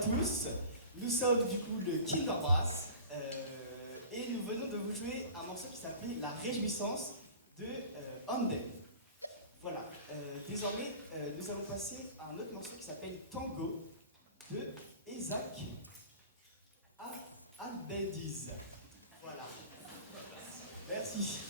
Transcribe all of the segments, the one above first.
tous. Nous sommes du coup le Kinder Brass et nous venons de vous jouer un morceau qui s'appelait La Réjouissance de Handel. Voilà, désormais nous allons passer à un autre morceau qui s'appelle Tango de Isaac Albédiz. Voilà, merci.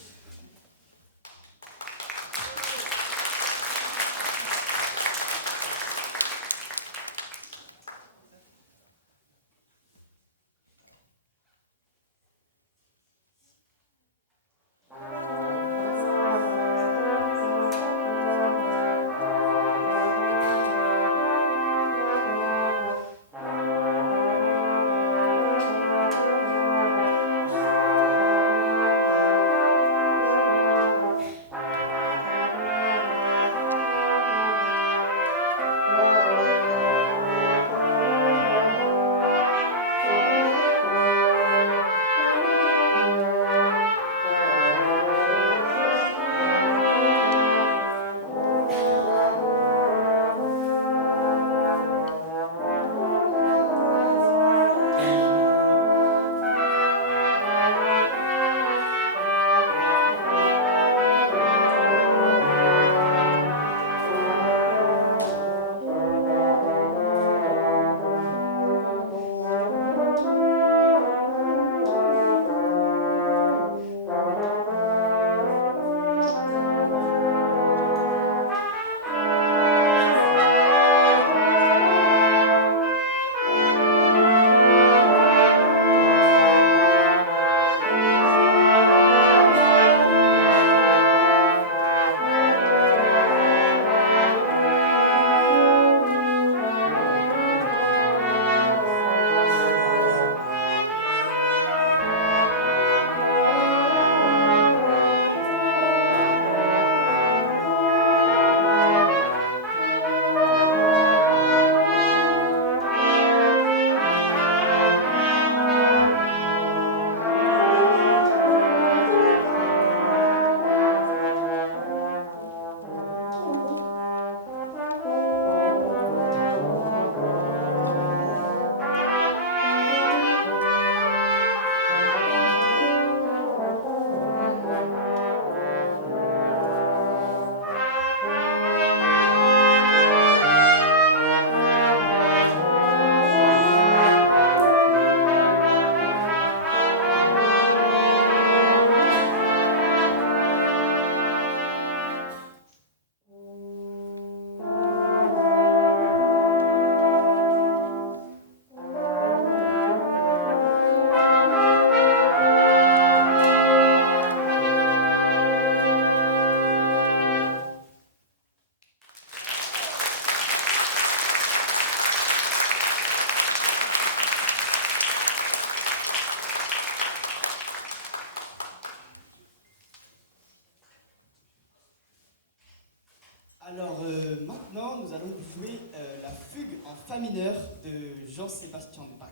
Alors maintenant, nous allons jouer la fugue en fa mineur de Jean-Sébastien Bach.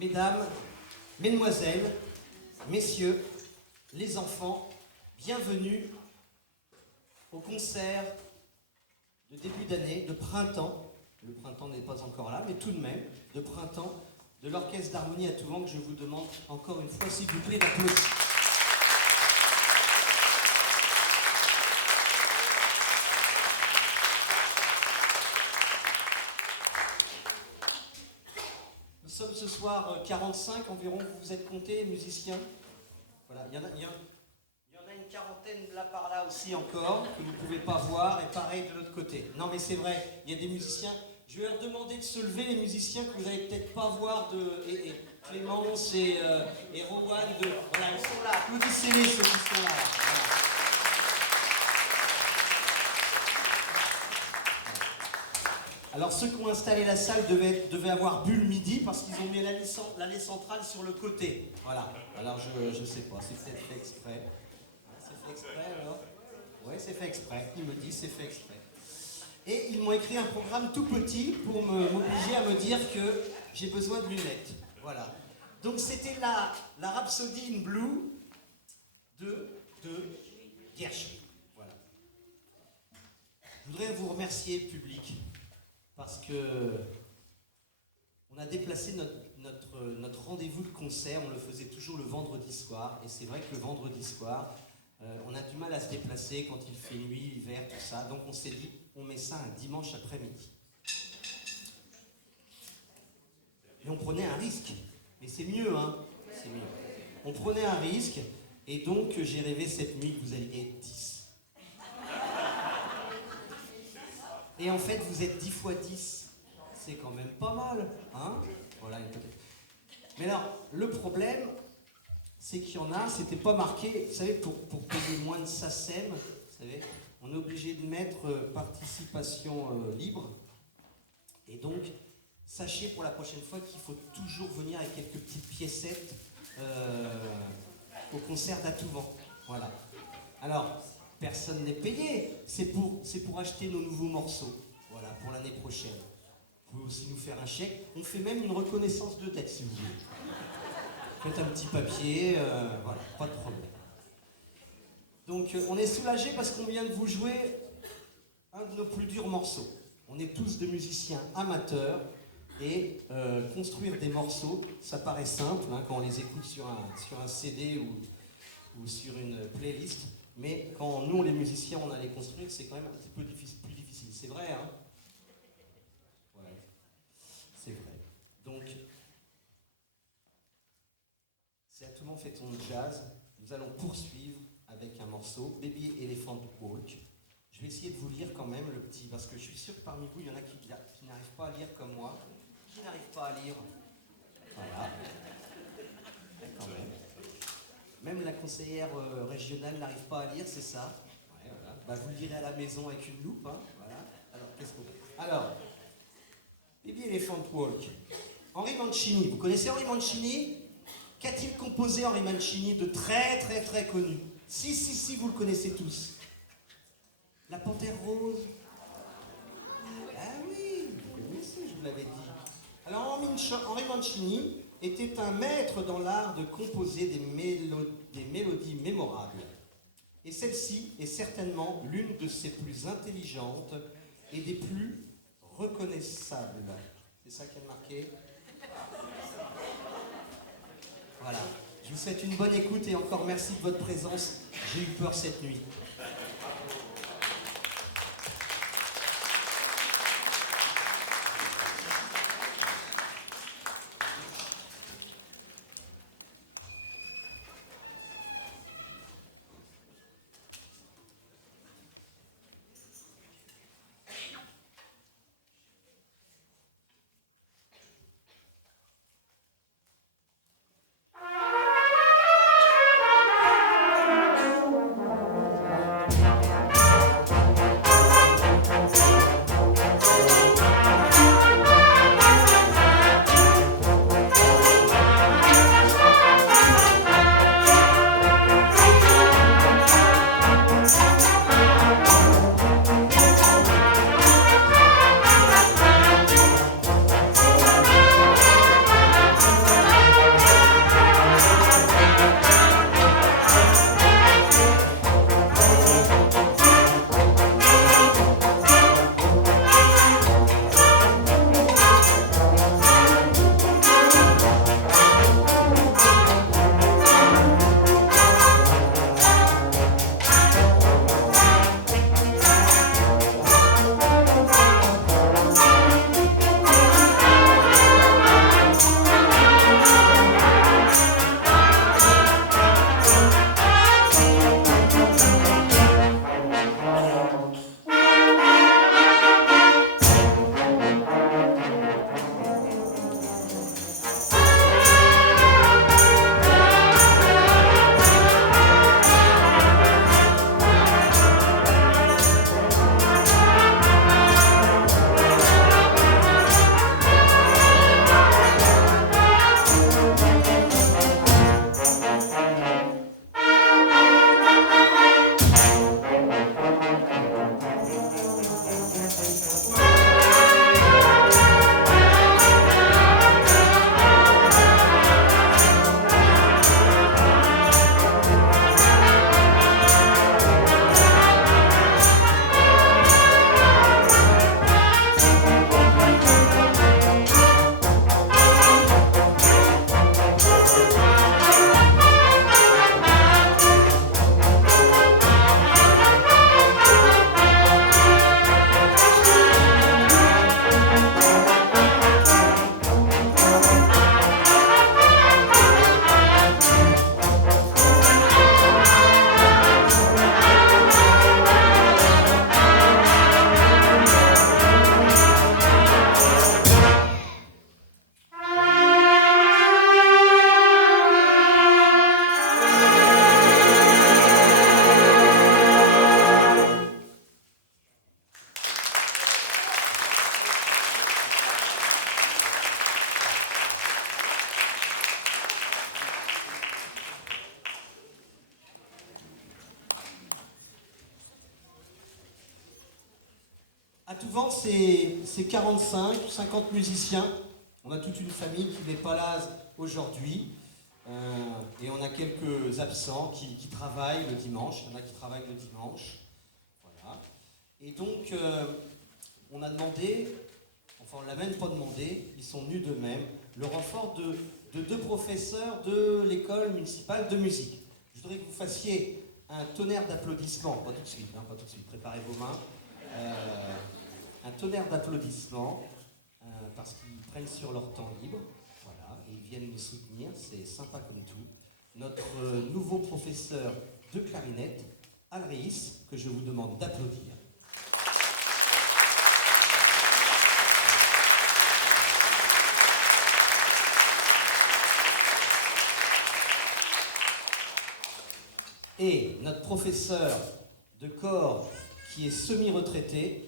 Mesdames, Mesdemoiselles, Messieurs, les enfants, bienvenue au concert de début d'année, de printemps. Le printemps n'est pas encore là, mais tout de même, de printemps, de l'Orchestre d'Harmonie à Touvent, que je vous demande encore une fois, s'il vous plaît, d'applaudir. Nous sommes ce soir 45 environ, vous vous êtes comptés, musiciens. Voilà, il y en a une quarantaine là par là aussi encore, que vous ne pouvez pas voir, et pareil de l'autre côté. Non mais c'est vrai, il y a des musiciens. Je vais leur demander de se lever, les musiciens que vous n'allez peut-être pas voir, et Clémence et Rowan. Voilà, ils sont là, applaudissez-les ceux qui sont là. Voilà. Alors ceux qui ont installé la salle devaient avoir bu le midi parce qu'ils ont mis l'allée centrale sur le côté. Voilà. Alors je sais pas, c'est peut-être fait exprès. C'est fait exprès alors? Oui, c'est fait exprès. Ils me disent c'est fait exprès. Et ils m'ont écrit un programme tout petit pour m'obliger à me dire que j'ai besoin de lunettes. Voilà. Donc c'était la Rhapsody in Blue de Gershwin. Voilà. Je voudrais vous remercier, public, parce que on a déplacé notre rendez-vous de concert. On le faisait toujours le vendredi soir, et c'est vrai que le vendredi soir, on a du mal à se déplacer quand il fait nuit, hiver, tout ça. Donc on s'est dit, on met ça un dimanche après-midi. Et on prenait un risque. Mais c'est mieux, hein. C'est mieux. On prenait un risque, et donc j'ai rêvé cette nuit que vous alliez être 10. Et en fait, vous êtes 10 fois 10. C'est quand même pas mal, hein. Voilà, mais alors, le problème, c'est qu'il y en a, c'était pas marqué, vous savez, pour payer moins de SACEM, vous savez, on est obligé de mettre participation libre. Et donc, sachez pour la prochaine fois qu'il faut toujours venir avec quelques petites piécettes au concert d'Atouvent. Voilà. Alors, personne n'est payé, c'est pour acheter nos nouveaux morceaux, voilà, pour l'année prochaine. Vous pouvez aussi nous faire un chèque, on fait même une reconnaissance de dette si vous voulez. Faites un petit papier, voilà, pas de problème. Donc on est soulagés parce qu'on vient de vous jouer un de nos plus durs morceaux. On est tous des musiciens amateurs et construire des morceaux, ça paraît simple hein, quand on les écoute sur un CD ou sur une playlist, mais quand nous les musiciens on a les construire, c'est quand même un petit peu plus difficile. C'est vrai, hein? Ouais, c'est vrai. Donc, c'est Atouvent fait ton jazz. Nous allons poursuivre avec un morceau, Baby Elephant Walk. Je vais essayer de vous lire quand même le petit, parce que je suis sûr que parmi vous, il y en a qui n'arrivent pas à lire comme moi. Qui n'arrive pas à lire? Voilà. Quand même. Même la conseillère régionale n'arrive pas à lire, c'est ça? Ouais, voilà. Bah, vous le lirez à la maison avec une loupe. Hein. Voilà. Alors, Baby Elephant Walk. Henri Mancini. Vous connaissez Henri Mancini? Qu'a-t-il composé Henri Mancini de très très très connu? Si, vous le connaissez tous. La Panthère Rose. Ah oui, vous connaissez, je vous l'avais dit. Alors Henri Mancini était un maître dans l'art de composer des mélodies mémorables. Et celle-ci est certainement l'une de ses plus intelligentes et des plus reconnaissables. C'est ça qui est marqué? Voilà. Je vous souhaite une bonne écoute et encore merci de votre présence. J'ai eu peur cette nuit. À tout vent, c'est 45, 50 musiciens. On a toute une famille qui n'est pas là aujourd'hui. Et on a quelques absents qui travaillent le dimanche. Il y en a qui travaillent le dimanche. Voilà. Et donc, on a demandé, enfin on ne l'a même pas demandé, ils sont venus d'eux-mêmes, le renfort de 2 professeurs de l'école municipale de musique. Je voudrais que vous fassiez un tonnerre d'applaudissements, pas tout de suite, pas tout de suite, préparez vos mains. Un tonnerre d'applaudissements, parce qu'ils prennent sur leur temps libre, voilà, et ils viennent nous soutenir, c'est sympa comme tout. Notre nouveau professeur de clarinette, Alreis, que je vous demande d'applaudir. Et notre professeur de corps qui est semi-retraité,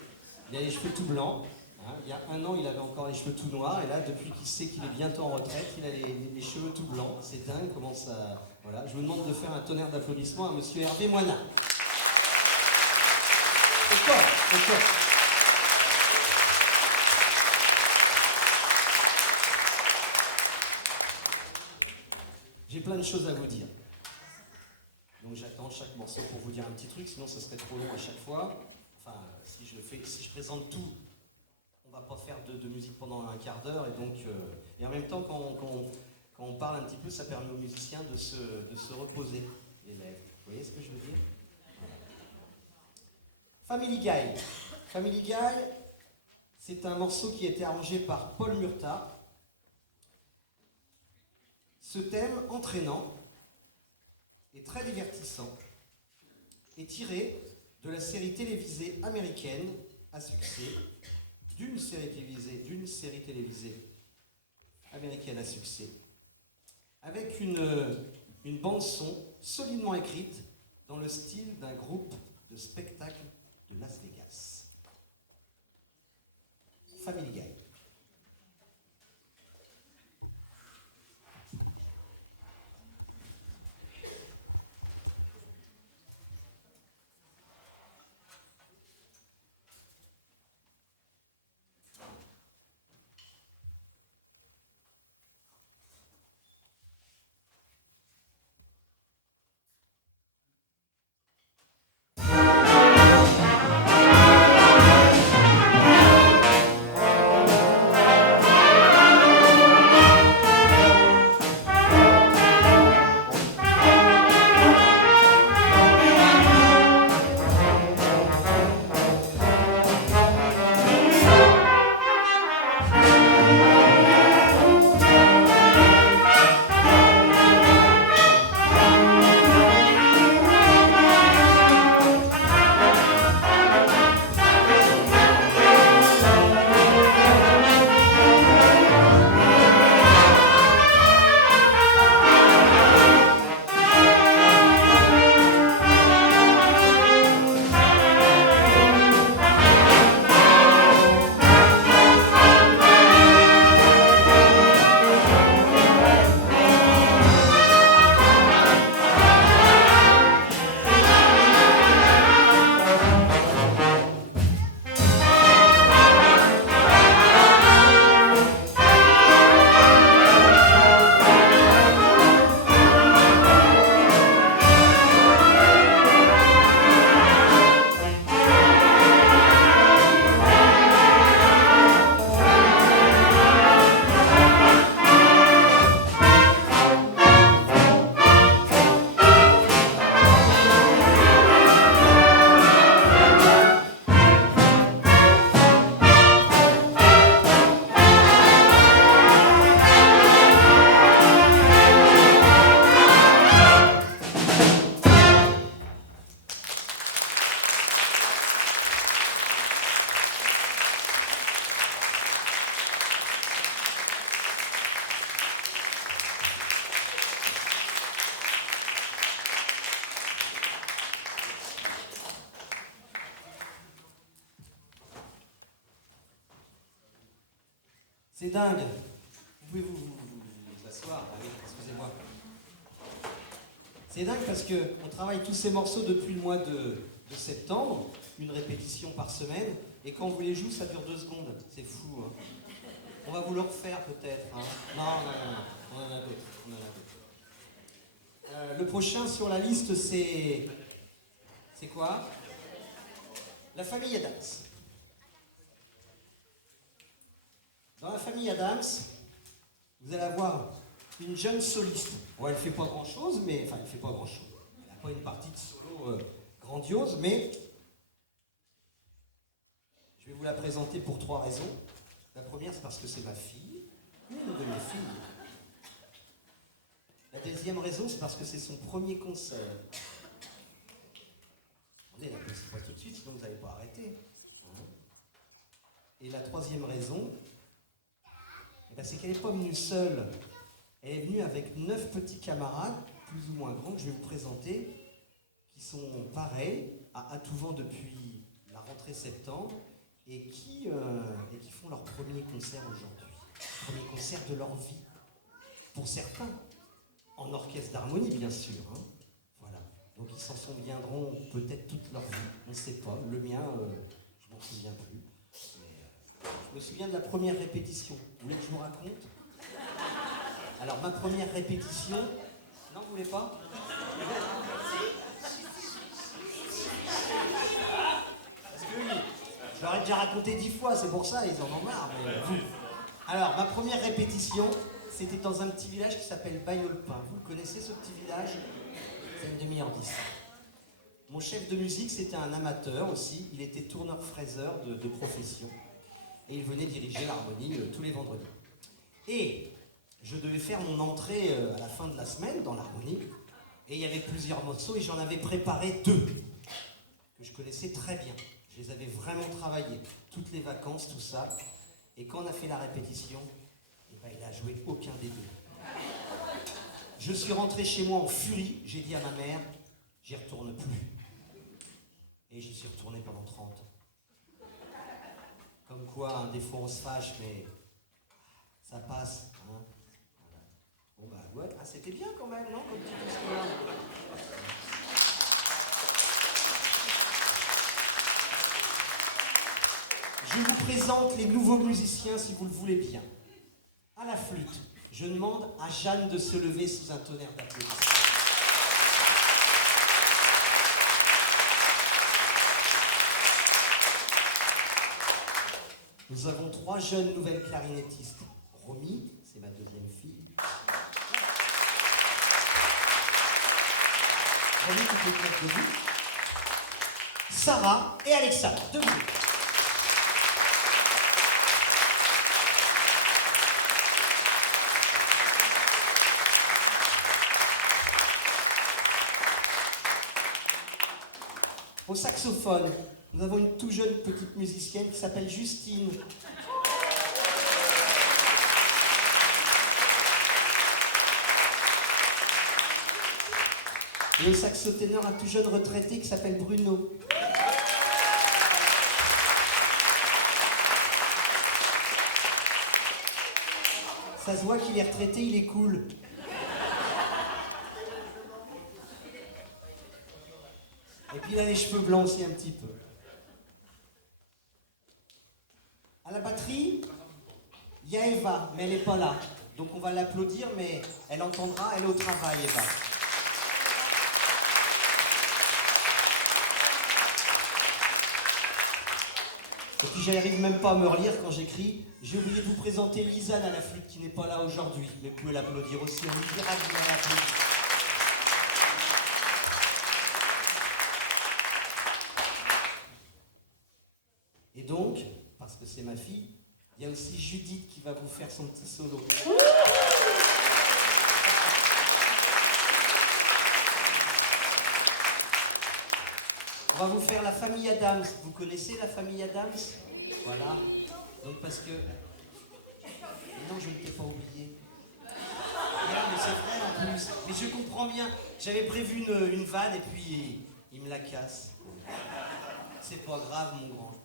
il a les cheveux tout blancs. Hein, il y a 1 an, il avait encore les cheveux tout noirs. Et là, depuis qu'il sait qu'il est bientôt en retraite, il a les cheveux tout blancs. C'est dingue comment ça... Voilà. Je vous demande de faire un tonnerre d'applaudissements à monsieur Hervé Moinat. Encore. J'ai plein de choses à vous dire. Donc j'attends chaque morceau pour vous dire un petit truc, sinon ça serait trop long à chaque fois. Enfin, si je présente tout, on va pas faire de musique pendant un quart d'heure, et donc et en même temps quand on parle un petit peu, ça permet aux musiciens de se reposer les lèvres. Vous voyez ce que je veux dire? Voilà. Family Guy, c'est un morceau qui a été arrangé par Paul Murta. Ce thème entraînant et très divertissant est tiré de la série télévisée américaine à succès, d'une série télévisée américaine à succès, avec une bande-son solidement écrite dans le style d'un groupe de spectacle de Las Vegas. Family Guy. C'est dingue. Vous pouvez vous asseoir. Ah oui, excusez-moi. C'est dingue parce qu'on travaille tous ces morceaux depuis le mois de de septembre, une répétition par semaine, et quand vous les jouez, ça dure 2 secondes. C'est fou, hein. On va vous le refaire peut-être, hein. Non, on en a d'autres. Le prochain sur la liste, c'est... C'est quoi? La famille Addams. Dans la famille Addams, vous allez avoir une jeune soliste. Bon, elle ne fait pas grand-chose, mais... Enfin, elle ne fait pas grand-chose. Elle n'a pas une partie de solo grandiose, mais... Je vais vous la présenter pour 3 raisons. La première, c'est parce que c'est ma fille. Une de mes filles. La deuxième raison, c'est parce que c'est son premier concert. Attendez, la petite pas tout de suite, sinon vous n'allez pas arrêter. Et la troisième raison, c'est qu'elle n'est pas venue seule. Elle est venue avec 9 petits camarades, plus ou moins grands, que je vais vous présenter, qui sont pareils, à tout vent depuis la rentrée septembre, et qui font leur premier concert aujourd'hui. Premier concert de leur vie. Pour certains, en orchestre d'harmonie, bien sûr. Hein. Voilà. Donc ils s'en souviendront peut-être toute leur vie. On ne sait pas. Le mien, je m'en souviens plus. Mais, je me souviens de la première répétition. Vous voulez que je vous raconte? Alors, ma première répétition... Non, vous voulez pas? Parce que oui, je leur ai déjà raconté 10 fois, c'est pour ça, ils en ont marre. Mais vous. Alors, ma première répétition... C'était dans un petit village qui s'appelle Bailleul-Pin. Vous le connaissez, ce petit village? C'est une demi-heure d'ici. Mon chef de musique, c'était un amateur aussi. Il était tourneur-fraiseur de profession. Et il venait diriger l'harmonie tous les vendredis. Et je devais faire mon entrée à la fin de la semaine dans l'harmonie. Et il y avait plusieurs morceaux et j'en avais préparé 2 que je connaissais très bien. Je les avais vraiment travaillés. Toutes les vacances, tout ça. Et quand on a fait la répétition... il n'a joué aucun des 2. Je suis rentré chez moi en furie, j'ai dit à ma mère, j'y retourne plus. Et j'y suis retourné pendant 30 ans. Comme quoi, des fois on se fâche, mais ça passe. Hein. Voilà. Bon ouais, c'était bien quand même, non, comme petite histoire. Je vous présente les nouveaux musiciens si vous le voulez bien. À la flûte, je demande à Jeanne de se lever sous un tonnerre d'applaudissements. Nous avons 3 jeunes nouvelles clarinettistes. Romy, c'est ma deuxième fille. Romy, tu peux te mettre debout. Sarah et Alexandre, debout. Au saxophone, nous avons une tout jeune petite musicienne qui s'appelle Justine. Et au saxoténor, un tout jeune retraité qui s'appelle Bruno. Ça se voit qu'il est retraité, il est cool. Et puis il a les cheveux blancs aussi un petit peu. À la batterie, il y a Eva, mais elle n'est pas là. Donc on va l'applaudir, mais elle entendra, elle est au travail, Eva. Et puis j'arrive même pas à me relire quand j'écris. J'ai oublié de vous présenter Lisanne à la flûte qui n'est pas là aujourd'hui. Mais vous pouvez l'applaudir aussi, on lui dira que vous l'avez applaudi. Et donc, parce que c'est ma fille, il y a aussi Judith qui va vous faire son petit solo. On va vous faire la famille Addams. Vous connaissez la famille Addams? Voilà. Donc parce que... Non, je ne t'ai pas oublié. Mais c'est vrai en plus. Mais je comprends bien. J'avais prévu une vanne et puis il me la casse. C'est pas grave, mon grand.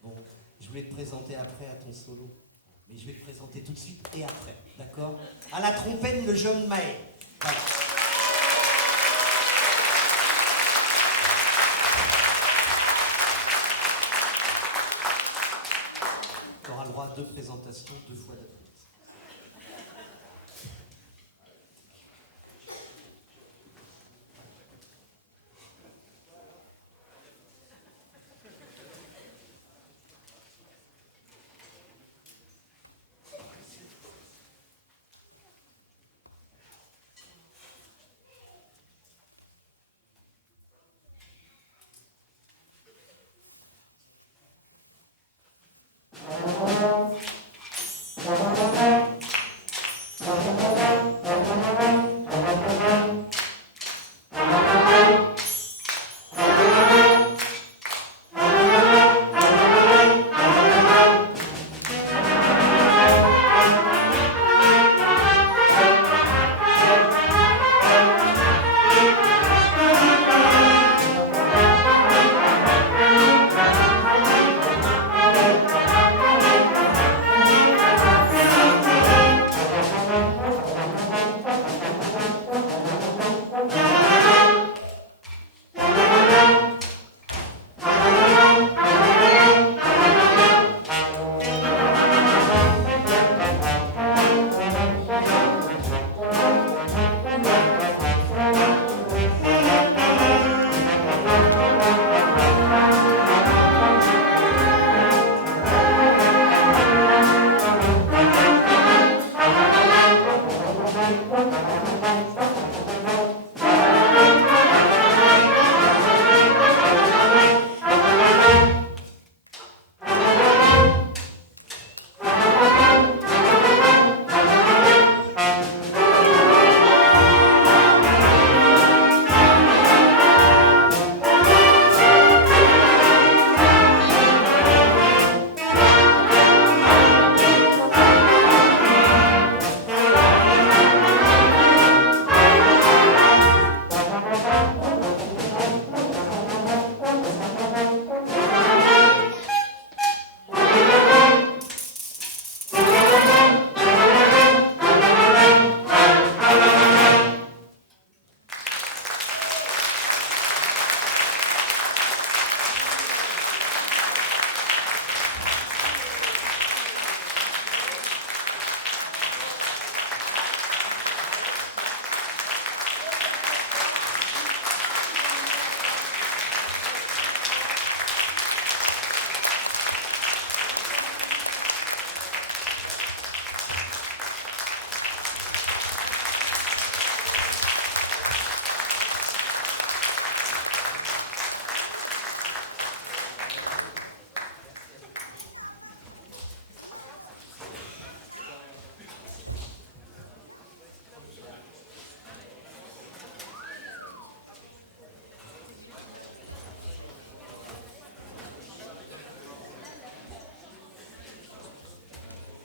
Bon, je voulais te présenter après à ton solo. Mais je vais te présenter tout de suite et après. D'accord? À la trompette, le jeune Maë. Voilà. 2 présentations, 2 fois d'applaudissements.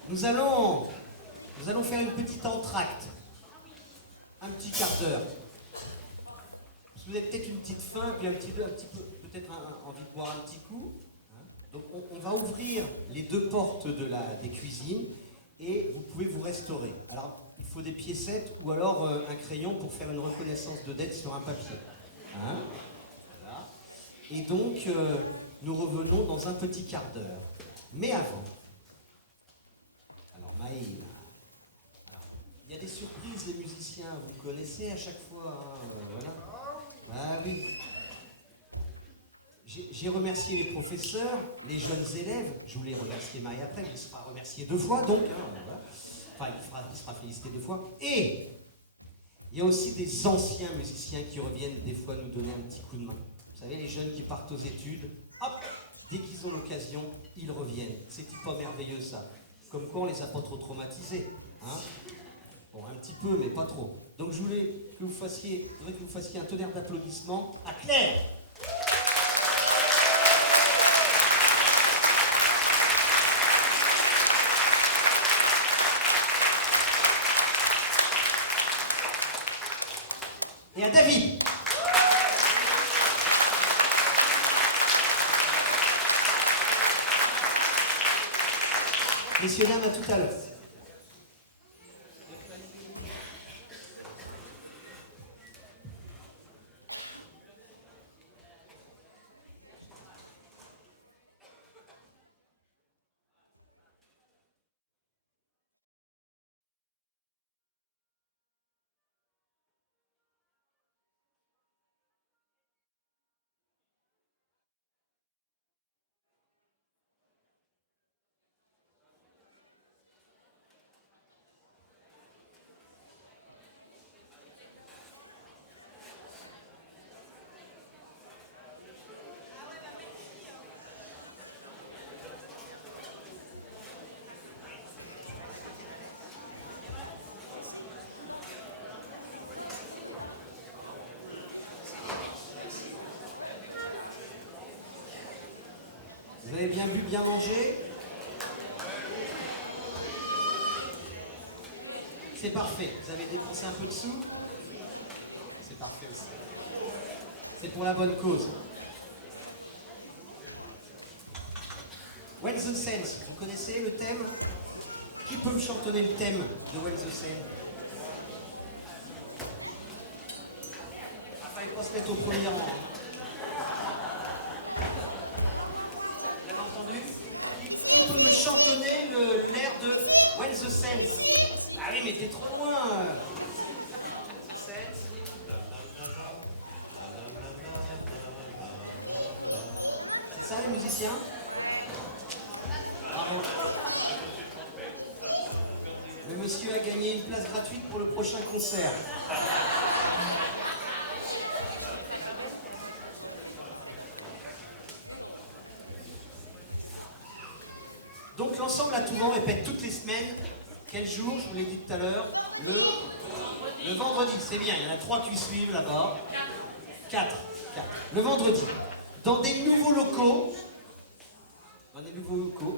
Nous allons faire une petite entracte. Un petit quart d'heure. Parce que vous avez peut-être une petite faim, puis un petit peu, peut-être envie de boire un petit coup. Donc on va ouvrir les 2 portes des cuisines et vous pouvez vous restaurer. Alors il faut des piécettes ou alors un crayon pour faire une reconnaissance de dette sur un papier. Hein? Voilà. Et donc nous revenons dans un petit quart d'heure. Mais avant, alors Maïl, il y a des surprises, les musiciens, vous connaissez à chaque fois, hein, voilà. Ah oui. J'ai remercié les professeurs, les jeunes élèves, je voulais remercier Maï après, mais il sera remercié 2 fois, donc, hein, voilà. Enfin, il sera félicité 2 fois. Et il y a aussi des anciens musiciens qui reviennent des fois nous donner un petit coup de main. Vous savez, les jeunes qui partent aux études, hop, dès qu'ils ont l'occasion, ils reviennent. C'est pas merveilleux ça. Comme quoi on les a pas trop traumatisés, hein. Bon, un petit peu, mais pas trop. Donc je voudrais que vous fassiez un tonnerre d'applaudissements à Claire. Et à David. Messieurs, dames, à tout à l'heure. Vous avez bien bu, bien mangé? C'est parfait. Vous avez dépensé un peu de sous? C'est parfait aussi. C'est pour la bonne cause. When the Sense, vous connaissez le thème? Qui peut me chantonner le thème de When the Sense? Il faut se mettre au premier rang. Vous l'avez entendu? Qui peut me chantonner l'air de When the Sense? Ah oui, mais t'es trop loin. C'est ça les musiciens? Bravo. Le monsieur a gagné une place gratuite pour le prochain concert. Donc l'ensemble à tout vent répète toutes les semaines. Quel jour? Je vous l'ai dit tout à l'heure. Le vendredi, c'est bien, il y en a 3 qui suivent là-bas. 4. Le vendredi. Dans des nouveaux locaux,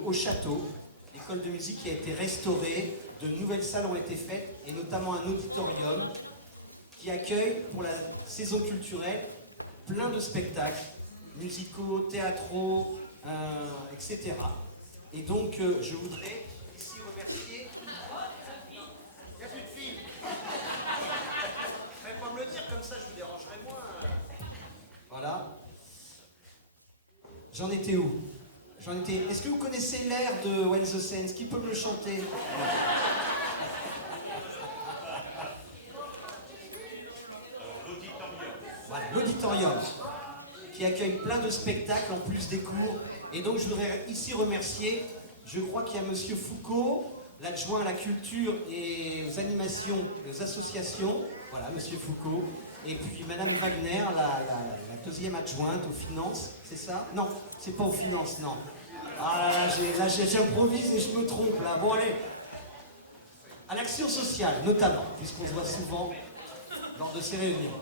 au château, l'école de musique qui a été restaurée, de nouvelles salles ont été faites, et notamment un auditorium qui accueille pour la saison culturelle plein de spectacles musicaux, théâtraux, etc. Et donc je voudrais ici remercier... Il n'y a plus de filles. Vous ne pouvez pas me le dire, comme ça je vous dérangerai moins. Voilà. J'en étais où? Est-ce que vous connaissez l'air de When the Sense? Qui peut me le chanter? Voilà, l'auditorium qui accueille plein de spectacles en plus des cours. Et donc je voudrais ici remercier, je crois qu'il y a Monsieur Foucault, l'adjoint à la culture et aux animations, aux associations. Voilà, Monsieur Foucault. Et puis Madame Wagner, la deuxième adjointe aux finances, c'est ça? Non, c'est pas aux finances, non. Ah là, j'improvise et je me trompe là. Bon allez, à l'action sociale notamment, puisqu'on se voit souvent lors de ces réunions.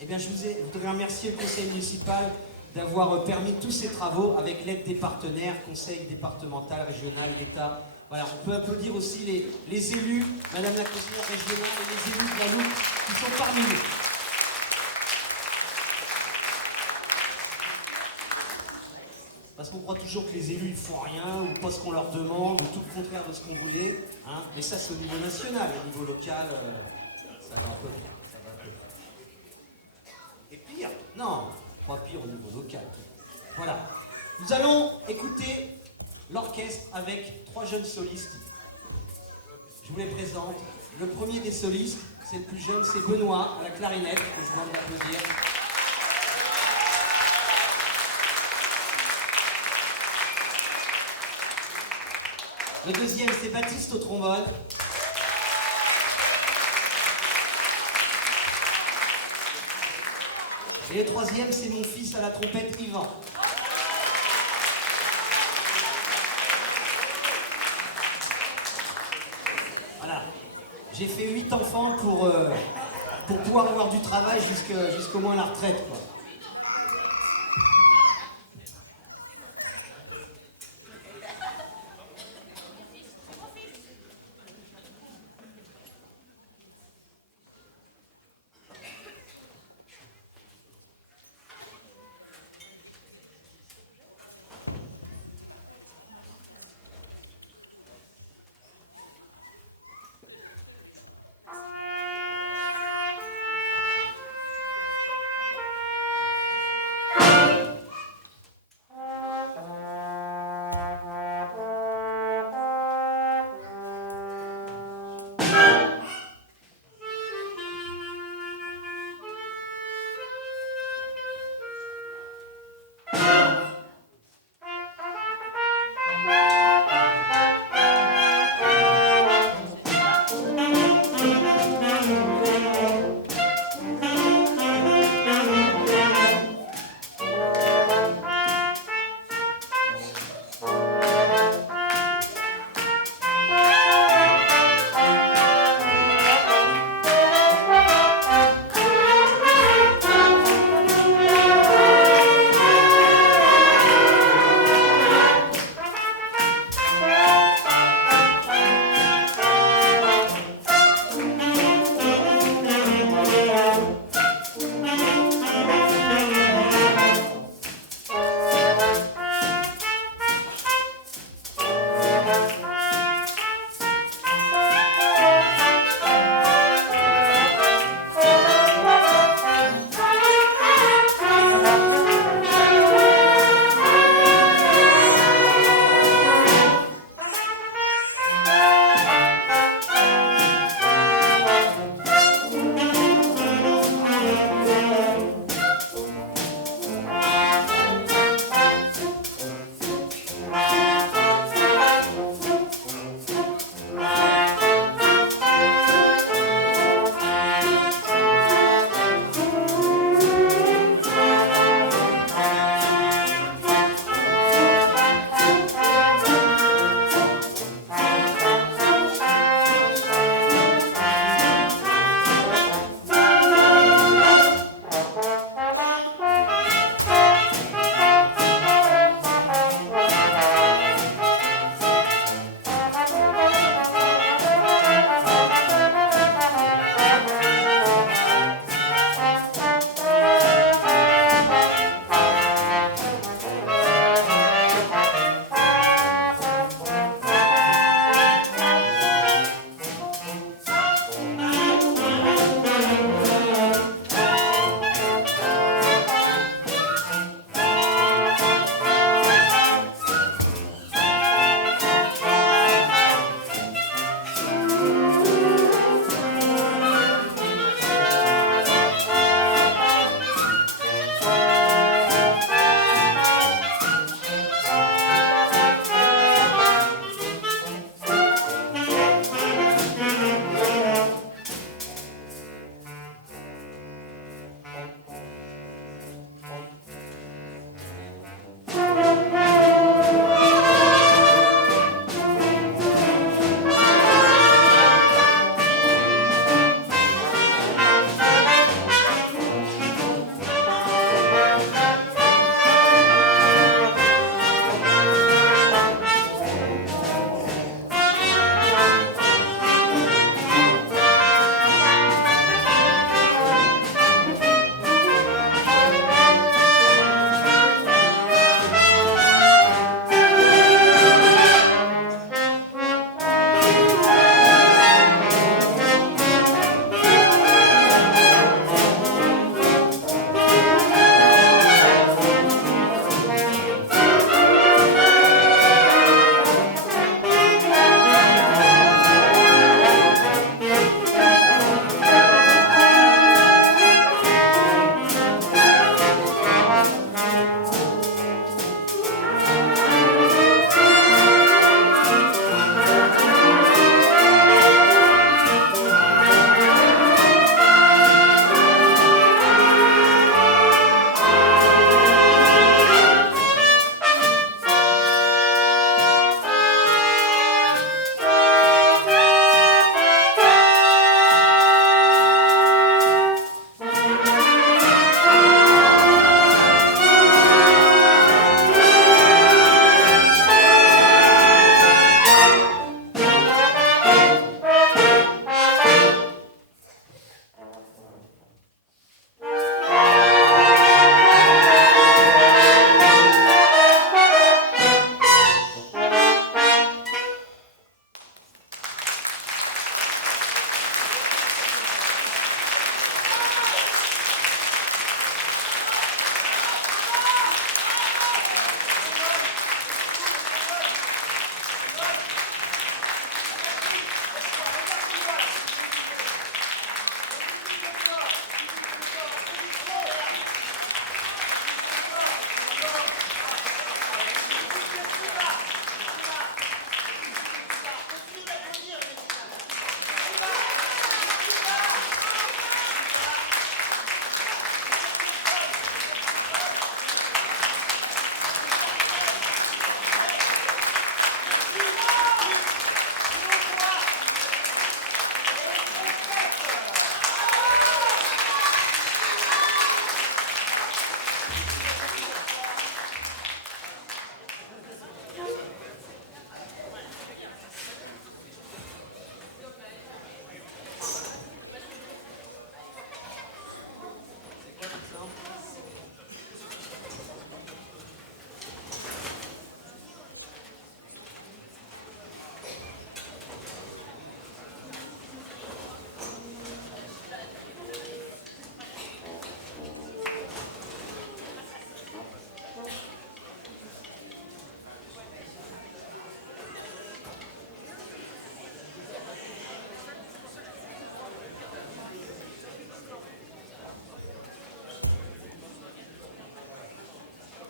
Eh bien je voudrais remercier le conseil municipal d'avoir permis tous ces travaux avec l'aide des partenaires, conseil départemental, régional, l'État. Voilà, on peut applaudir aussi les élus, Madame la conseillère régionale et les élus de la Loupe qui sont parmi nous. Parce qu'on croit toujours que les élus ils font rien, ou pas ce qu'on leur demande, ou tout le contraire de ce qu'on voulait. Hein. Mais ça c'est au niveau national, au niveau local, ça va un peu bien. Et pire, non, pas pire au niveau local. Voilà. Nous allons écouter l'orchestre avec 3 jeunes solistes. Je vous les présente. Le premier des solistes, c'est le plus jeune, c'est Benoît, à la clarinette, que je demande d'applaudir. Le deuxième, c'est Baptiste au trombone. Et le troisième, c'est mon fils à la trompette, Yvan. Voilà. J'ai fait 8 enfants pour pouvoir avoir du travail jusqu'au moins la retraite, quoi.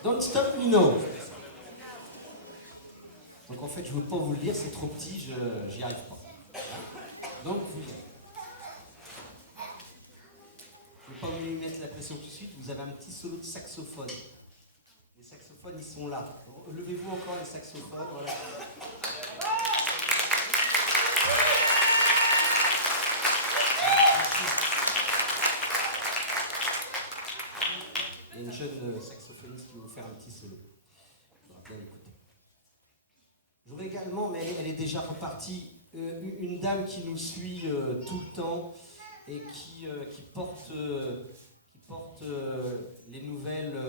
Don't stop, Lino. Donc en fait, je ne veux pas vous le dire, c'est trop petit, j'y arrive pas. Donc vous... Je ne vais pas vous mettre la pression tout de suite, vous avez un petit solo de saxophone. Les saxophones, ils sont là. Levez-vous encore les saxophones, voilà. Il y a une jeune saxophoniste qui va vous faire un petit solo. Il faudra bien l'écouter. J'aurais également, mais elle est déjà repartie, une dame qui nous suit tout le temps et qui porte les nouvelles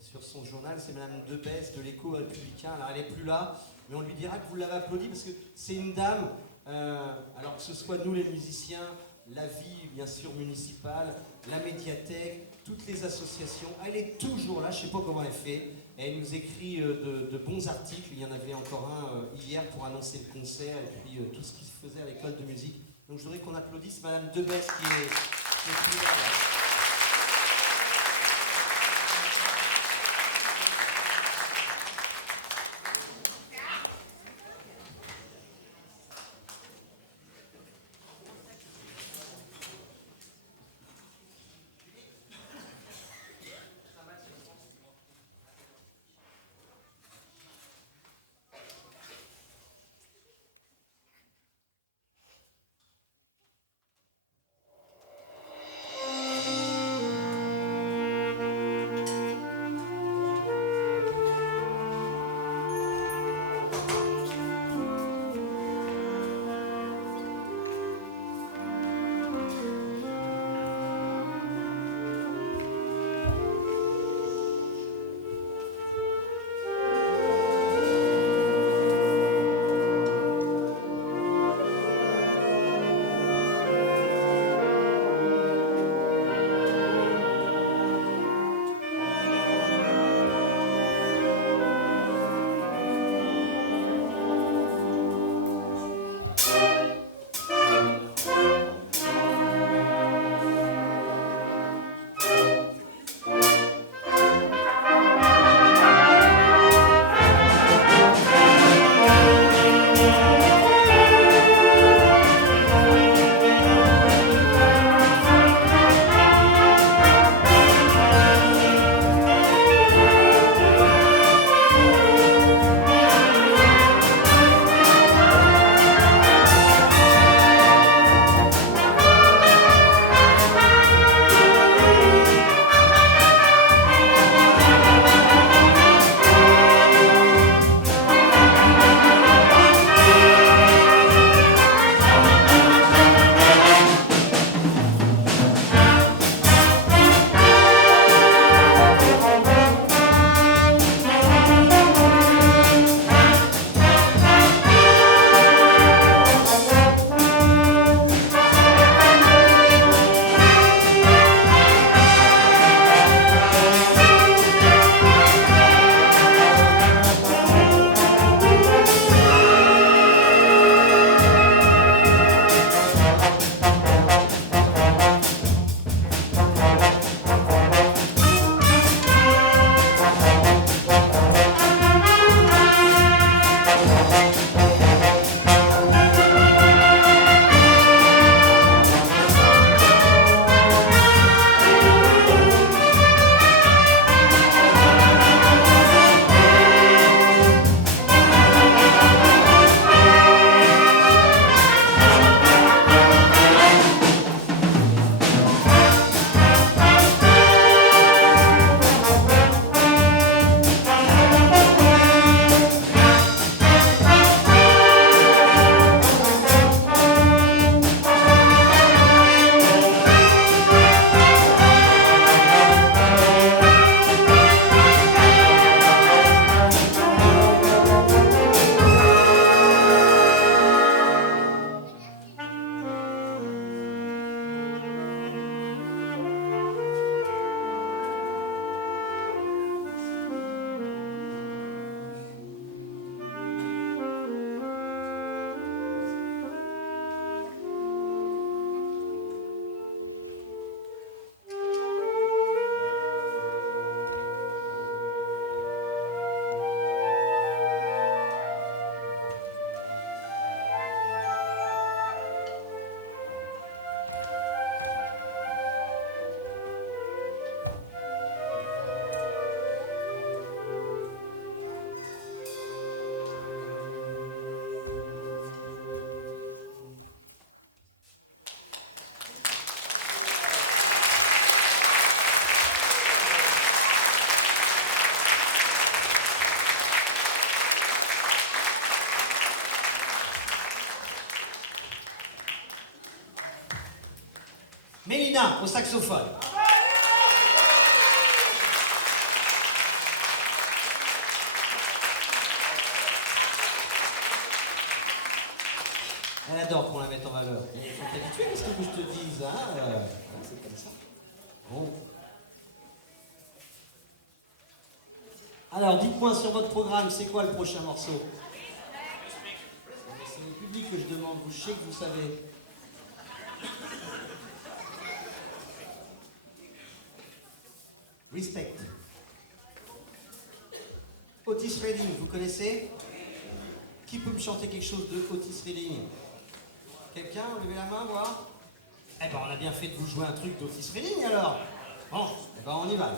sur son journal. C'est Madame Debesse de l'Écho Républicain. Alors elle n'est plus là, mais on lui dira que vous l'avez applaudi parce que c'est une dame, alors que ce soit nous les musiciens, la vie bien sûr municipale, la médiathèque, toutes les associations, elle est toujours là, je ne sais pas comment elle fait. Elle nous écrit de bons articles. Il y en avait encore un hier pour annoncer le concert et puis tout ce qui se faisait à l'école de musique. Donc je voudrais qu'on applaudisse Madame Debesse qui est là. Mélina au saxophone. Elle adore qu'on la mette en valeur. Il faut t'habituer à ce que je te dise, hein. Voilà, c'est comme ça. Bon. Alors, dites-moi sur votre programme, c'est quoi le prochain morceau? C'est le public que je demande, je sais que vous savez. Respect. Otis Redding, vous connaissez? Qui peut me chanter quelque chose de Otis Redding? Quelqu'un? Levez la main, voir. Eh ben, on a bien fait de vous jouer un truc d'Otis Redding, alors. Bon, eh ben, on y va.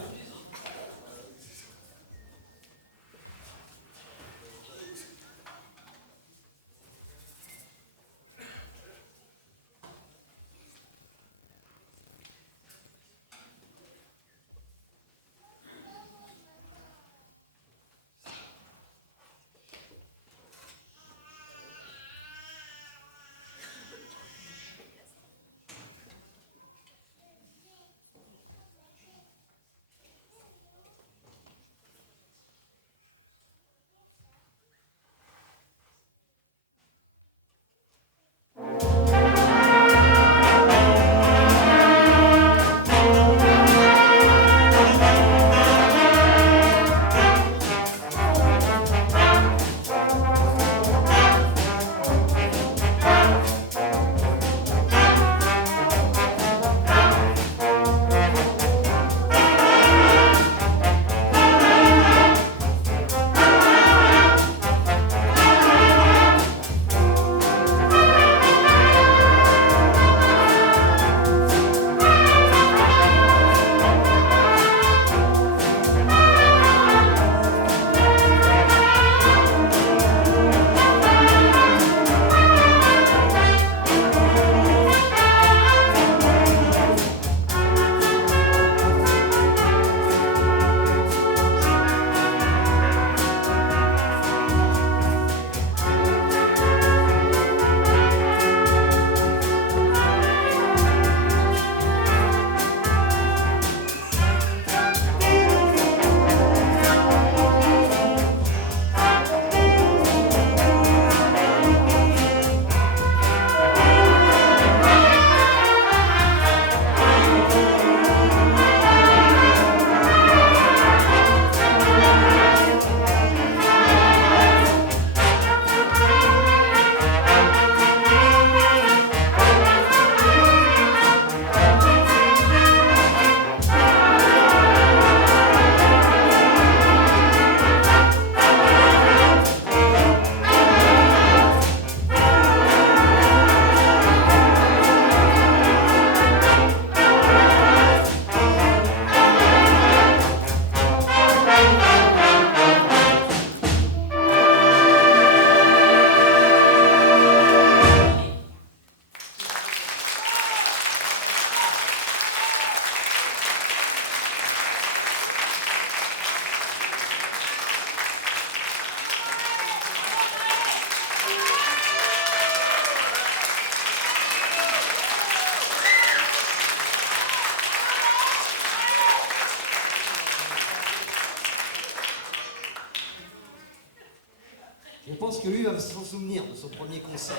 Je pense que lui va s'en souvenir de son premier concert.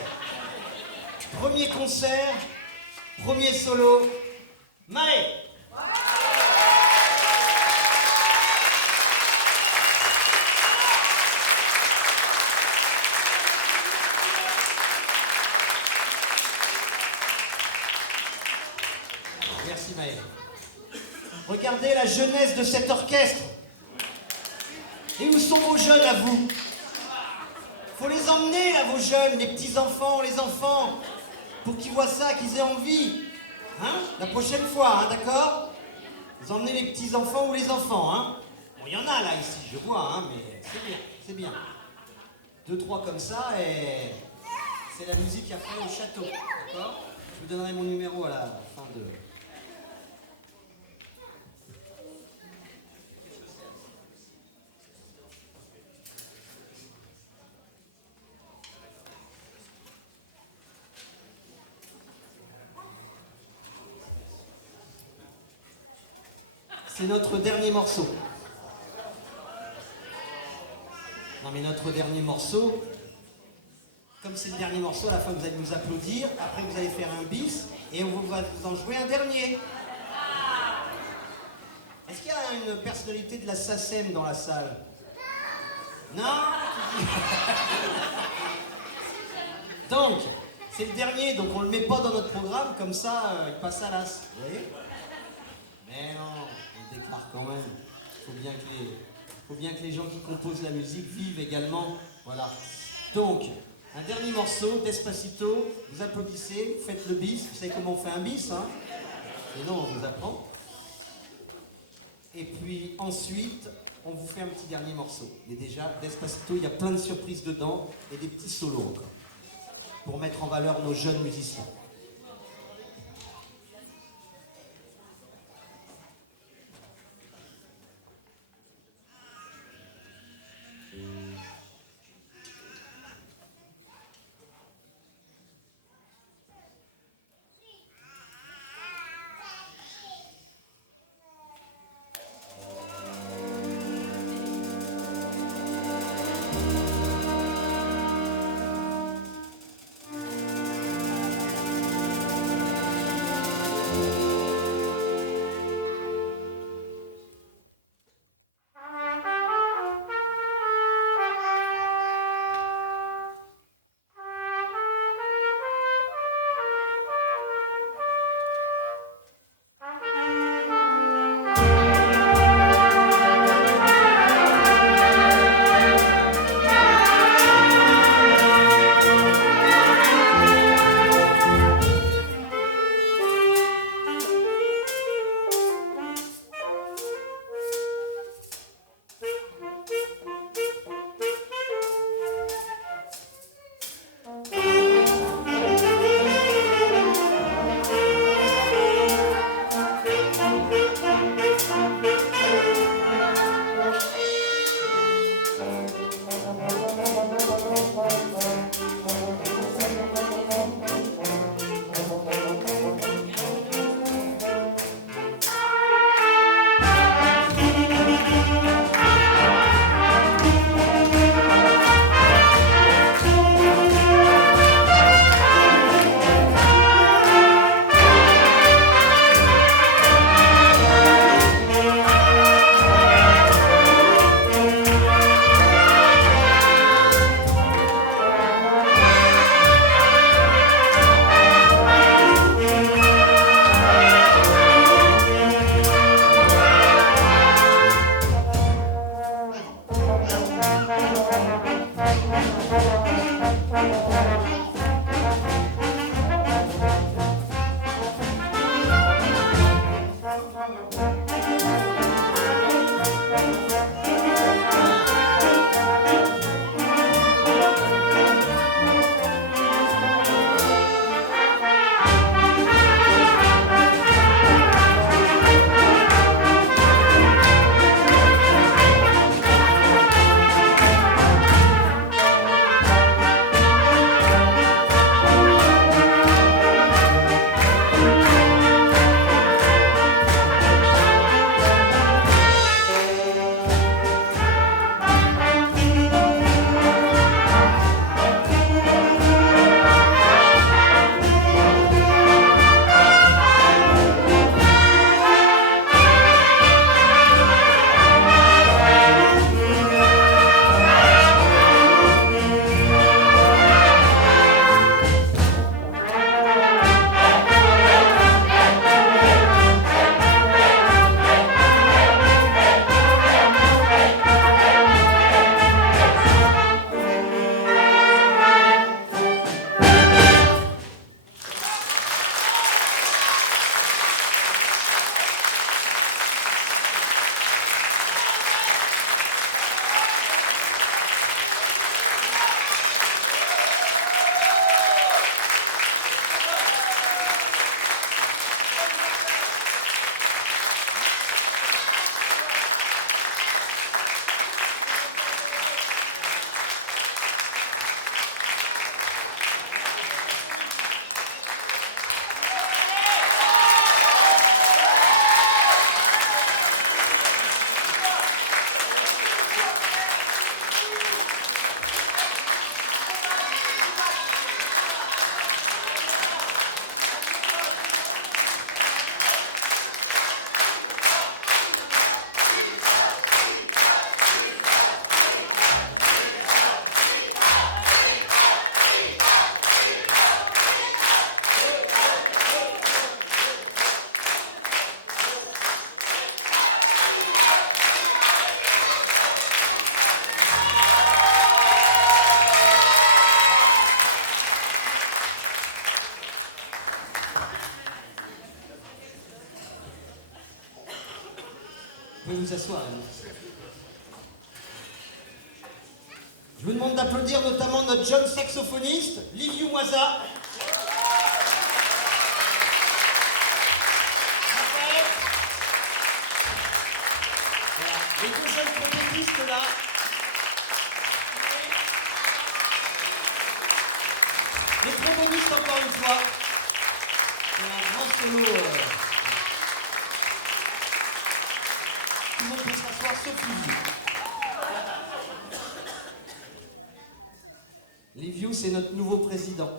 Premier concert, premier solo, Maë. Merci Maë. Regardez la jeunesse de cet orchestre. Et où sont vos jeunes à vous? Faut les emmener là, vos jeunes, les petits-enfants, les enfants, pour qu'ils voient ça, qu'ils aient envie. Hein? La prochaine fois, hein, d'accord? Vous emmenez les petits-enfants ou les enfants, hein? Bon, il y en a là, ici, je vois, hein, mais c'est bien, c'est bien. 2, 3 comme ça, et c'est la musique après au château, d'accord? Je vous donnerai mon numéro à la fin de... c'est notre dernier morceau. Non mais notre dernier morceau, comme c'est le dernier morceau, à la fin vous allez nous applaudir, après vous allez faire un bis, et on va vous en jouer un dernier. Est-ce qu'il y a une personnalité de la SACEM dans la salle? Non. Donc, c'est le dernier, donc on le met pas dans notre programme, comme ça, il passe à l'as. Vous voyez? Mais non, on déclare quand même. Faut bien que les gens qui composent la musique vivent également. Voilà. Donc, un dernier morceau, Despacito, vous applaudissez, vous faites le bis. Vous savez comment on fait un bis, hein? Sinon, on vous apprend. Et puis ensuite, on vous fait un petit dernier morceau. Et déjà, Despacito, il y a plein de surprises dedans et des petits solos encore. Pour mettre en valeur nos jeunes musiciens. vous asseoir. Je vous demande d'applaudir notamment notre jeune saxophoniste, Liviu Moisa. Voilà. Les deux jeunes trompettistes là. Les trombonistes encore une fois. C'est un grand solo. Tout le monde peut s'asseoir sauf Liviu. Liviu, c'est notre nouveau président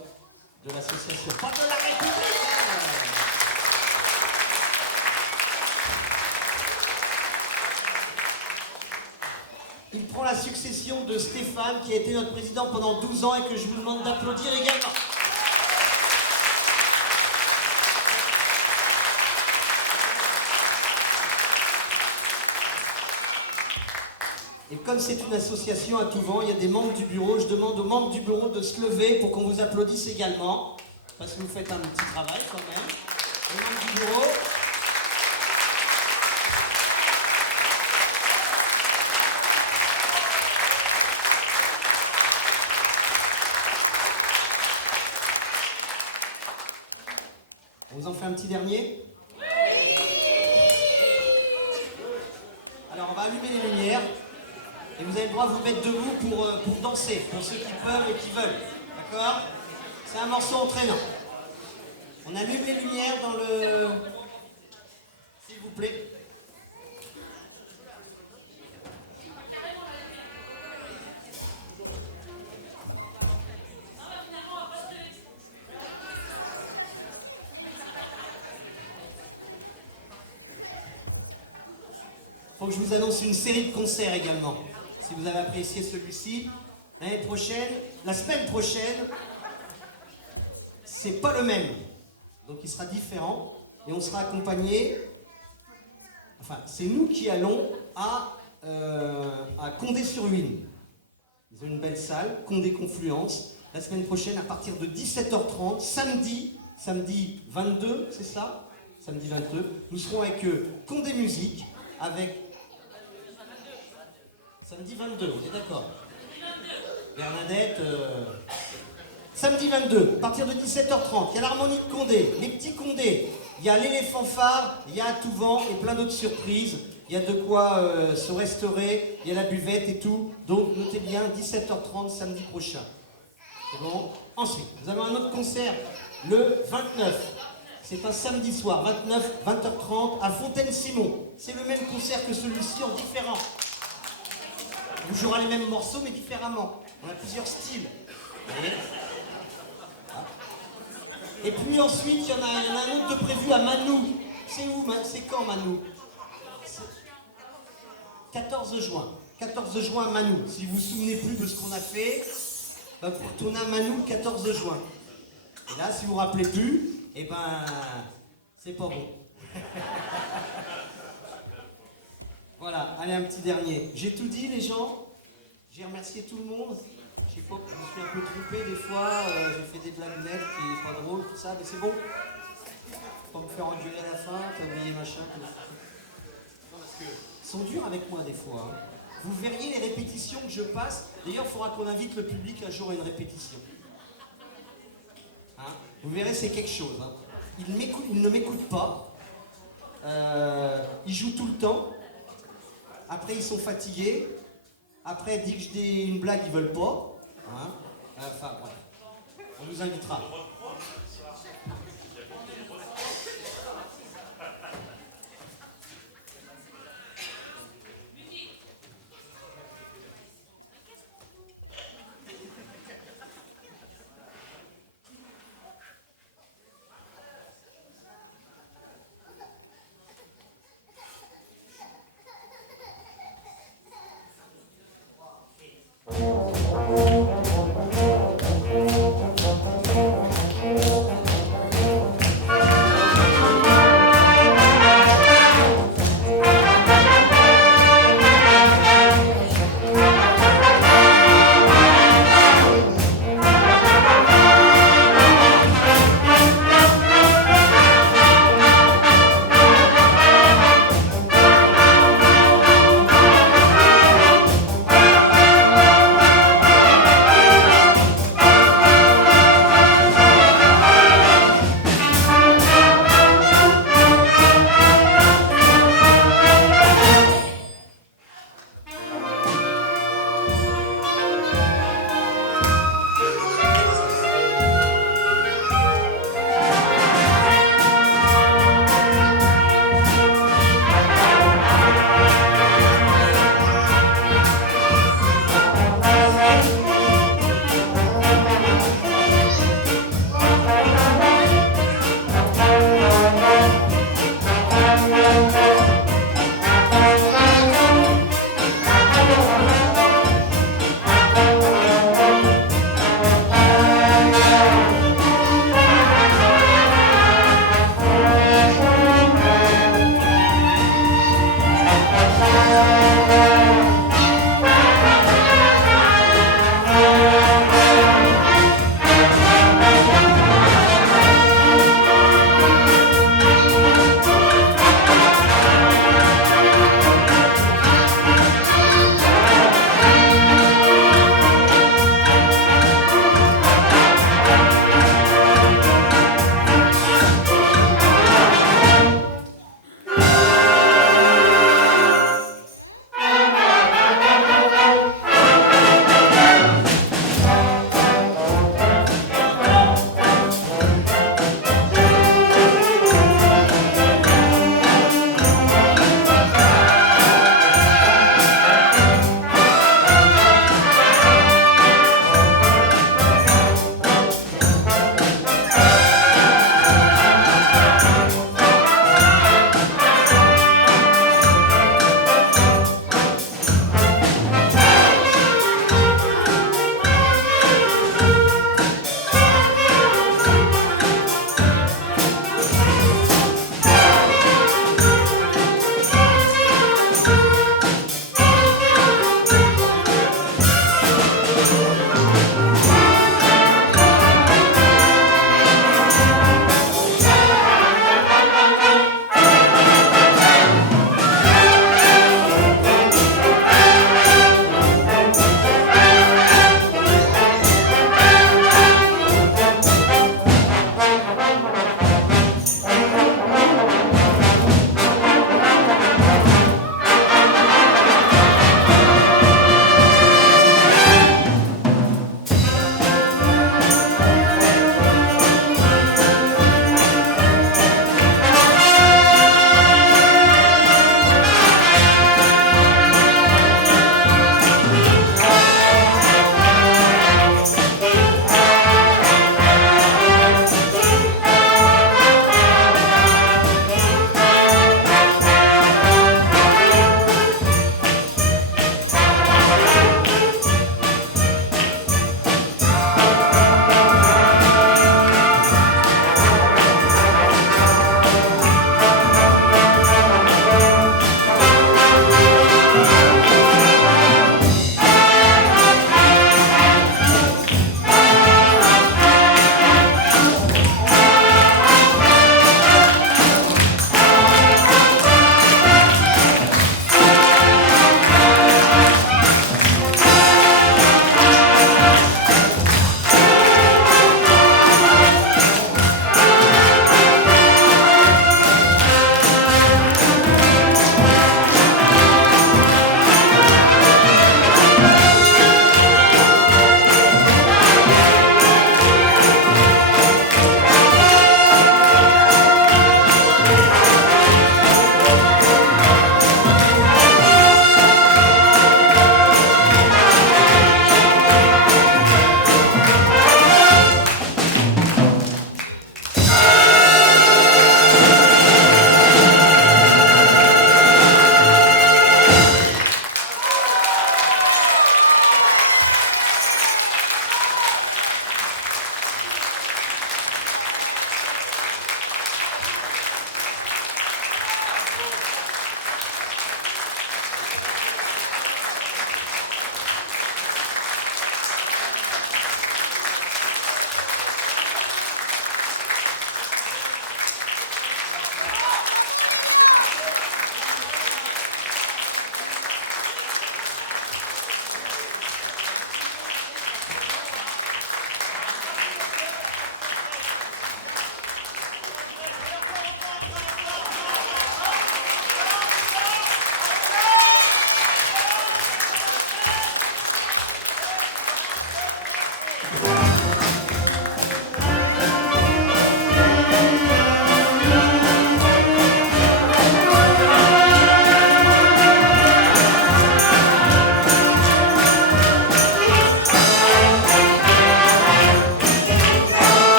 de l'association. Pas de la République. Il prend la succession de Stéphane, qui a été notre président pendant 12 ans et que je vous demande d'applaudir également. Et comme c'est une association à tout vent, il y a des membres du bureau. Je demande aux membres du bureau de se lever pour qu'on vous applaudisse également. Parce que vous faites un petit travail quand même. Les membres du bureau. On vous en fait un petit dernier? Alors on va allumer les lumières. Et vous avez le droit de vous mettre debout pour danser, pour ceux qui peuvent et qui veulent. D'accord? C'est un morceau entraînant. On allume les lumières dans le... S'il vous plaît. Faut que je vous annonce une série de concerts également. Si vous avez apprécié celui-ci, l'année prochaine, la semaine prochaine, c'est pas le même. Donc il sera différent et on sera accompagné. Enfin, c'est nous qui allons à Condé-sur-Huisne. Ils ont une belle salle, Condé Confluence. La semaine prochaine, à partir de 17h30, samedi 22, c'est ça? Samedi 22, nous serons avec Condé Musique, avec. Samedi 22, on est d'accord. Bernadette. Samedi 22, à partir de 17h30, il y a l'harmonie de Condé, les petits Condé, il y a l'éléphant phare, il y a à tout vent et plein d'autres surprises. Il y a de quoi se restaurer, il y a la buvette et tout. Donc notez bien, 17h30 samedi prochain. C'est bon? Ensuite, nous avons un autre concert le 29. C'est un samedi soir, 29, 20h30 à Fontaine-Simon. C'est le même concert que celui-ci en différent. On jouera les mêmes morceaux mais différemment. On a plusieurs styles. Vous voyez? Et puis ensuite, il y en a un autre de prévu à Manou. C'est où? C'est quand Manou? 14 juin. 14 juin à Manou. Si vous vous souvenez plus de ce qu'on a fait, bah, vous retournez à Manou le 14 juin. Et là, si vous vous rappelez plus, eh ben, c'est pas bon. Voilà, allez, un petit dernier. J'ai tout dit, les gens. J'ai remercié tout le monde. Je sais pas, je me suis un peu trompé des fois. J'ai fait des blagues nettes qui n'est pas drôle, tout ça, mais c'est bon. Faut pas me faire engueuler à la fin, t'as oublié machin. Non, parce que ils sont durs avec moi des fois. Hein. Vous verriez les répétitions que je passe. D'ailleurs, il faudra qu'on invite le public un jour à une répétition. Hein, vous verrez, c'est quelque chose. Hein. Ils ne m'écoutent pas. Ils jouent tout le temps. Après, ils sont fatigués. Après, dès que je dis une blague, ils veulent pas. Hein. Enfin, bref. On vous invitera.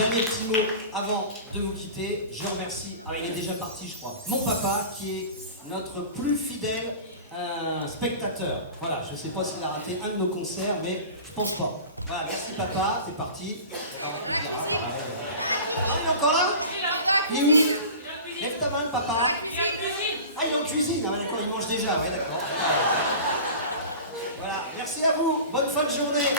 dernier petit mot avant de vous quitter. Je remercie, il est déjà parti je crois, mon papa qui est notre plus fidèle spectateur. Voilà, je sais pas s'il a raté un de nos concerts, mais je pense pas. Voilà, merci papa, t'es parti. On te dira, ah, il est encore là? Il est où? Lève ta main, papa. Ah, il est en cuisine. Ah, d'accord, il mange déjà. Ouais, d'accord. Voilà, merci à vous. Bonne fin de journée.